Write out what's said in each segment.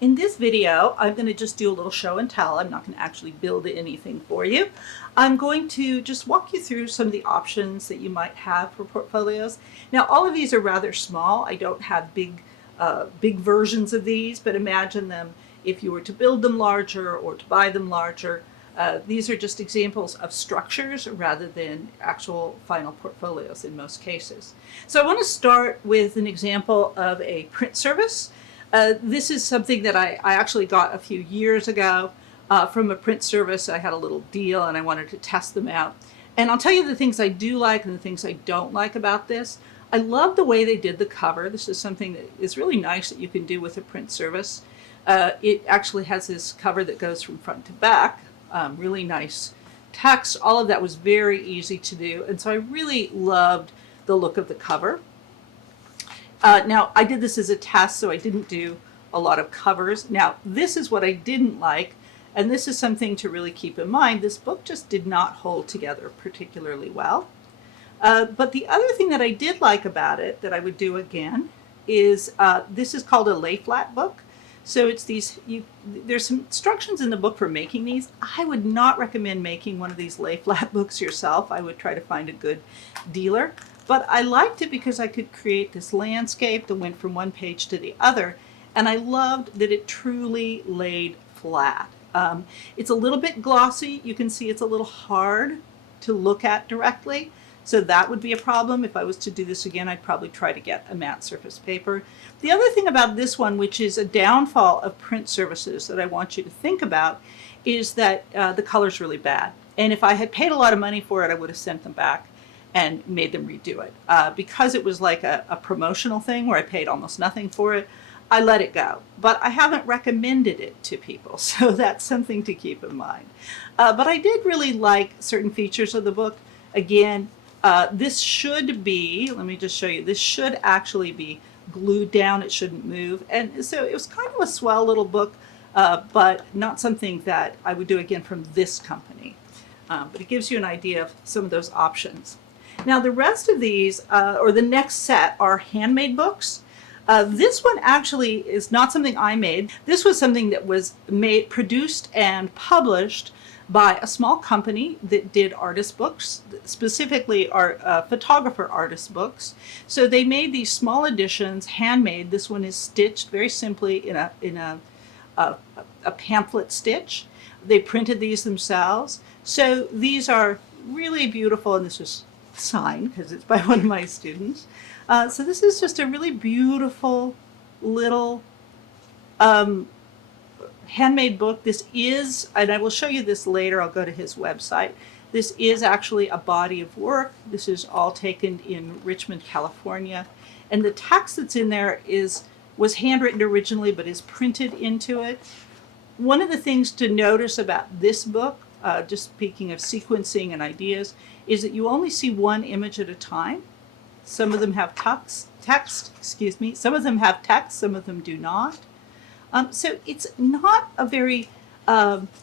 In this video, I'm going to just do a little show and tell. I'm not going to actually build anything for you. I'm going to just walk you through some of the options that you might have for portfolios. Now, all of these are rather small. I don't have big versions of these, but imagine them if you were to build them larger or to buy them larger. These are just examples of structures rather than actual final portfolios in most cases. So I want to start with an example of a print service. This is something that I actually got a few years ago from a print service. I had a little deal and I wanted to test them out. And I'll tell you the things I do like and the things I don't like about this. I love the way they did the cover. This is something that is really nice that you can do with a print service. It actually has this cover that goes from front to back. Really nice text. All of that was very easy to do. And so I really loved the look of the cover. Now, I did this as a test, so I didn't do a lot of covers. Now, this is what I didn't like, and this is something to really keep in mind. This book just did not hold together particularly well. But the other thing that I did like about it, that I would do again, is this is called a lay flat book. So it's there's some instructions in the book for making these. I would not recommend making one of these lay flat books yourself. I would try to find a good dealer. But I liked it because I could create this landscape that went from one page to the other. And I loved that it truly laid flat. It's a little bit glossy. You can see it's a little hard to look at directly. So that would be a problem. If I was to do this again, I'd probably try to get a matte surface paper. The other thing about this one, which is a downfall of print services that I want you to think about, is that the color's really bad. And if I had paid a lot of money for it, I would have sent them back and made them redo it. Because it was like a promotional thing where I paid almost nothing for it, I let it go. But I haven't recommended it to people, so that's something to keep in mind. But I did really like certain features of the book. Again, this should be, let me just show you, this should actually be glued down, it shouldn't move. And so it was kind of a swell little book, but not something that I would do again from this company. But it gives you an idea of some of those options. Now the rest of these, or the next set, are handmade books. This one actually is not something I made. This was something that was produced and published by a small company that did artist books, specifically photographer artist books. So they made these small editions, handmade. This one is stitched very simply in a pamphlet stitch. They printed these themselves. So these are really beautiful, and this was signed because it's by one of my students. So this is just a really beautiful little handmade book. This is, and I will show you this later, I'll go to his website. This is actually a body of work. This is all taken in Richmond, California. And the text that's in there was handwritten originally, but is printed into it. One of the things to notice about this book, just speaking of sequencing and ideas, is that you only see one image at a time. Some of them have text, some of them have text, some of them do not. So it's not a very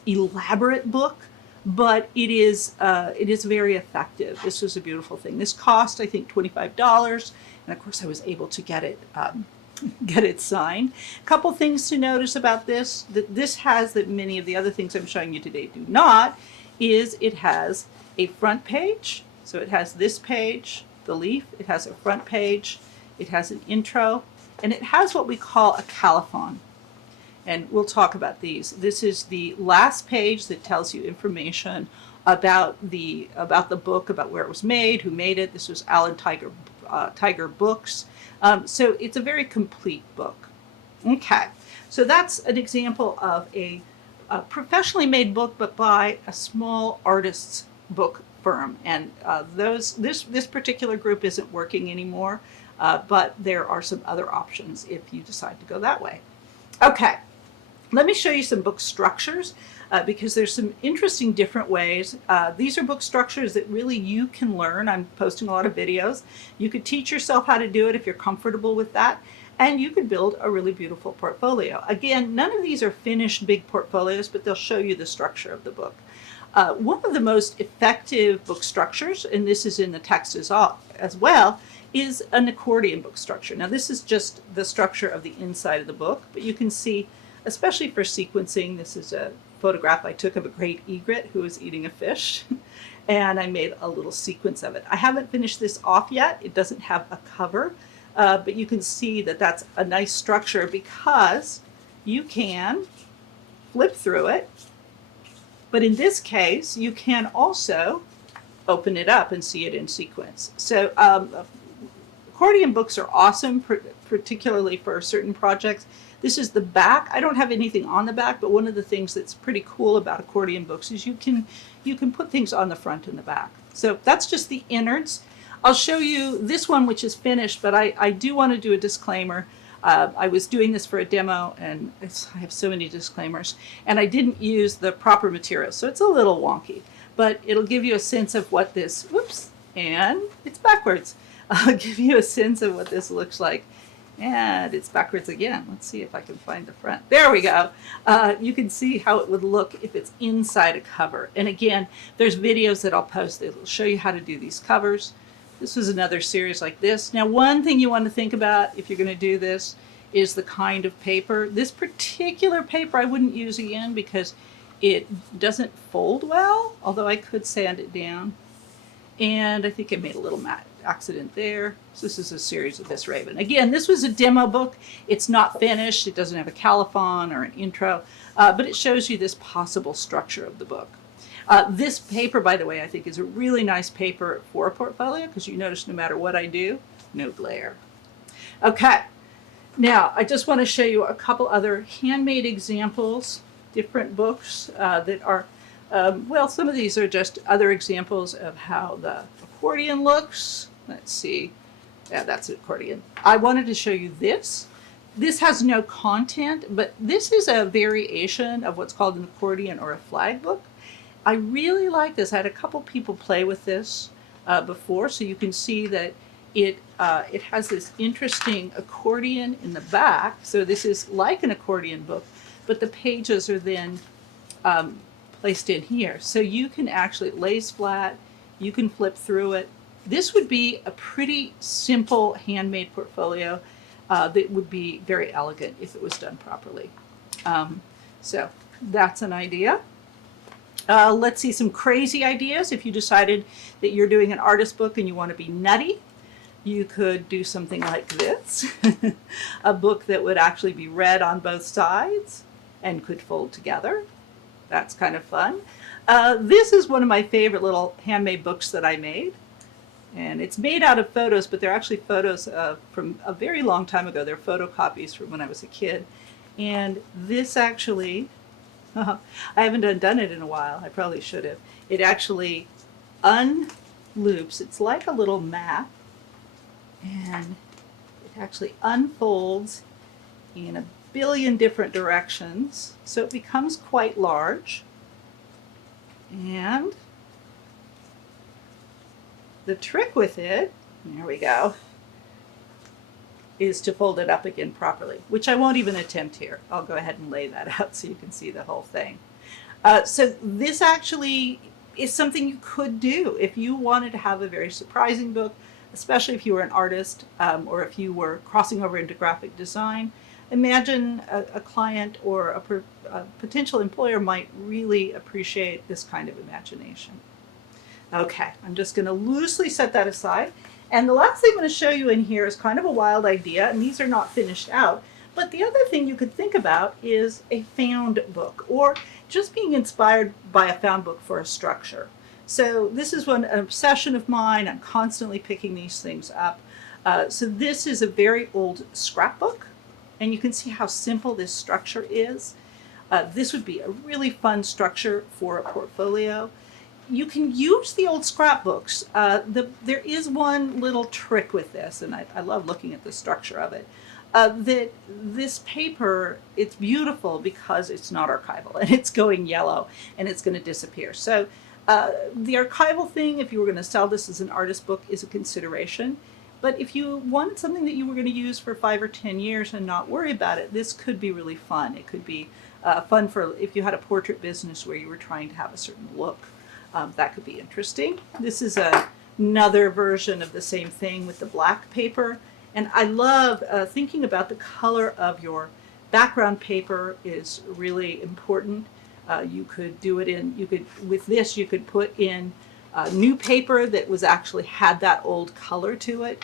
elaborate book, but it is very effective. This was a beautiful thing. This cost, I think, $25, and of course I was able to get it signed. A couple things to notice about this, that this has, that many of the other things I'm showing you today do not, is it has a front page. So it has this page, the leaf, it has a front page, it has an intro, and it has what we call a colophon. And we'll talk about these. This is the last page that tells you information about the book, about where it was made, who made it. This was Alan Tiger Books. So it's a very complete book. Okay, so that's an example of a professionally made book, but by a small artist's book firm. And this particular group isn't working anymore, but there are some other options if you decide to go that way. Okay, let me show you some book structures because there's some interesting different ways. These are book structures that really you can learn. I'm posting a lot of videos. You could teach yourself how to do it if you're comfortable with that. And you could build a really beautiful portfolio. Again, none of these are finished big portfolios, but they'll show you the structure of the book. One of the most effective book structures, and this is in the text as well, is an accordion book structure. Now this is just the structure of the inside of the book, but you can see especially for sequencing. This is a photograph I took of a great egret who was eating a fish, and I made a little sequence of it. I haven't finished this off yet. It doesn't have a cover, but you can see that that's a nice structure because you can flip through it. But in this case, you can also open it up and see it in sequence. So accordion books are awesome, particularly for certain projects. This is the back. I don't have anything on the back, but one of the things that's pretty cool about accordion books is you can put things on the front and the back. So that's just the innards. I'll show you this one, which is finished, but I do want to do a disclaimer. I was doing this for a demo, and I have so many disclaimers, and I didn't use the proper material, so it's a little wonky, but it'll give you a sense of what this, whoops, and it's backwards. I'll give you a sense of what this looks like. And it's backwards again. Let's see if I can find the front. There we go. You can see how it would look if it's inside a cover. And again, there's videos that I'll post that will show you how to do these covers. This was another series like this. Now, one thing you want to think about if you're going to do this is the kind of paper. This particular paper I wouldn't use again because it doesn't fold well, although I could sand it down. And I think I made a little accident there. So this is a series of this Raven. Again, this was a demo book. It's not finished. It doesn't have a colophon or an intro, but it shows you this possible structure of the book. This paper, by the way, I think is a really nice paper for a portfolio because you notice no matter what I do, no glare. Okay, now I just want to show you a couple other handmade examples, different books that are, well, some of these are just other examples of how the accordion looks. Let's see. Yeah, that's an accordion. I wanted to show you this. This has no content, but this is a variation of what's called an accordion or a flag book. I really like this. I had a couple people play with this before, so you can see that it has this interesting accordion in the back. So this is like an accordion book, but the pages are then placed in here. So you can actually, it lays flat, you can flip through it. This would be a pretty simple handmade portfolio that would be very elegant if it was done properly. So that's an idea. Let's see some crazy ideas. If you decided that you're doing an artist book and you want to be nutty, you could do something like this. A book that would actually be read on both sides and could fold together. That's kind of fun. This is one of my favorite little handmade books that I made. And it's made out of photos, but they're actually photos from a very long time ago. They're photocopies from when I was a kid. And this actually, I haven't done it in a while. I probably should have. It actually unloops. It's like a little map. And it actually unfolds in a billion different directions. So it becomes quite large. And the trick with it, there we go, is to fold it up again properly, which I won't even attempt here. I'll go ahead and lay that out so you can see the whole thing. So this actually is something you could do if you wanted to have a very surprising book, especially if you were an artist or if you were crossing over into graphic design. Imagine a client or a potential employer might really appreciate this kind of imagination. Okay, I'm just going to loosely set that aside. And the last thing I'm going to show you in here is kind of a wild idea, and these are not finished out. But the other thing you could think about is a found book, or just being inspired by a found book for a structure. So this is an obsession of mine. I'm constantly picking these things up. So this is a very old scrapbook, and you can see how simple this structure is. This would be a really fun structure for a portfolio. You can use the old scrapbooks. There is one little trick with this, and I love looking at the structure of it. That this paper, it's beautiful because it's not archival, and it's going yellow, and it's going to disappear. So the archival thing, if you were going to sell this as an artist book, is a consideration. But if you wanted something that you were going to use for 5 or 10 years and not worry about it, this could be really fun. It could be fun for if you had a portrait business where you were trying to have a certain look. That could be interesting. This is another version of the same thing with the black paper. And I love thinking about the color of your Background paper is really important. You could do it in, with this, you could put in new paper that was actually had that old color to it.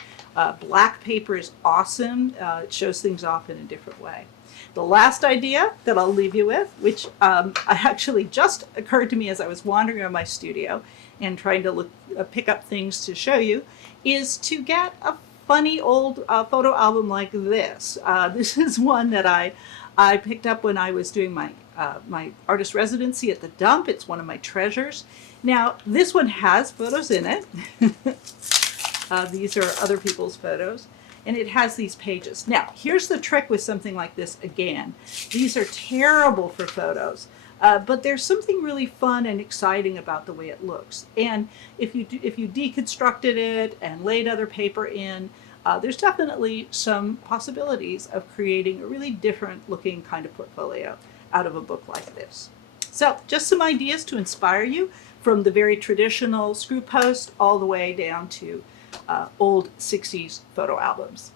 Black paper is awesome. It shows things off in a different way. The last idea that I'll leave you with, which actually just occurred to me as I was wandering around my studio and trying to pick up things to show you, is to get a funny old photo album like this. This is one that I picked up when I was doing my artist residency at the Dump. It's one of my treasures. Now, this one has photos in it. These are other people's photos. And it has these pages. Now, here's the trick with something like this again. These are terrible for photos, but there's something really fun and exciting about the way it looks. And if you deconstructed it and laid other paper in, there's definitely some possibilities of creating a really different looking kind of portfolio out of a book like this. So just some ideas to inspire you, from the very traditional screw post all the way down to old 60s photo albums.